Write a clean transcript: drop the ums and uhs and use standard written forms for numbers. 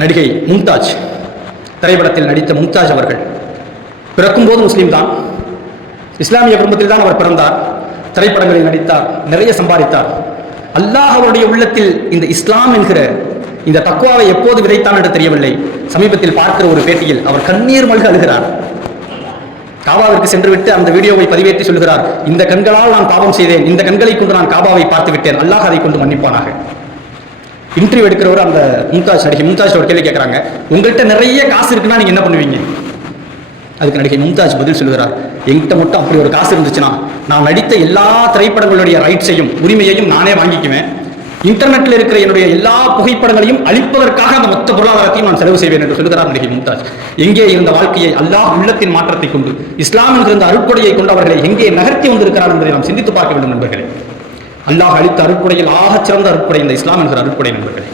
நடிகை மும்தாஜ், திரைப்படத்தில் நடித்த மும்தாஜ் அவர்கள் பிறக்கும்போது முஸ்லீம் தான், இஸ்லாமிய குடும்பத்தில் தான் அவர் பிறந்தார், திரைப்படங்களில் நடித்தார், நிறைய சம்பாதித்தார். அல்லாஹ் அவருடைய உள்ளத்தில் இந்த இஸ்லாம் என்கிற இந்த தக்வாவை எப்போது விதைத்தான் என்று தெரியவில்லை. சமீபத்தில் பார்க்கிற ஒரு பேட்டியில் அவர் கண்ணீர் மல்க அழுகிறார். காபாவிற்கு சென்றுவிட்டு அந்த வீடியோவை பதிவேற்றி சொல்கிறார், இந்த கண்களால் நான் பாவம் செய்தேன், இந்த கண்களை கொண்டு நான் காபாவை பார்த்து விட்டேன், அல்லாஹ் அதை கொண்டு மன்னிப்பானாக. இன்டர்வியூ எடுக்கிறவர் அந்த மும்தாஜ், நடிகை மும்தாஜ் ஒரு கேள்வி கேட்கிறாங்க, உங்கள்கிட்ட நிறைய காசு இருக்குன்னா நீங்க என்ன பண்ணுவீங்க? அதுக்கு நடிகை மும்தாஜ் பதில் சொல்கிறார், என்கிட்ட மட்டும் அப்படி ஒரு காசு இருந்துச்சுன்னா நான் நடித்த எல்லா திரைப்படங்களுடைய ரைட்ஸையும் உரிமையையும் நானே வாங்கிக்குவேன், இன்டர்நெட்டில் இருக்கிற என்னுடைய எல்லா புகைப்படங்களையும் அழிப்பதற்காக அந்த மொத்த பொருளாதாரத்தையும் நான் செலவு செய்வேன் என்று சொல்கிறார் நடிகை மும்தாஜ். எங்கே இருந்த வாழ்க்கையை அல்லாஹ் உள்ளத்தின் மாற்றத்தை கொண்டு, இஸ்லாம் என்கிற அருட்கொடையை கொண்டு அவர்களை எங்கே நகர்த்தி வந்திருக்கிறார் என்பதை நாம் சிந்தித்து பார்க்க வேண்டும் நண்பர்களே. அல்லாஹ் அளித்த அருட்கொடையில் ஆகச் சிறந்த அருட்கொடை இந்த இஸ்லாம் என்கிற அருட்கொடை நண்பர்களே.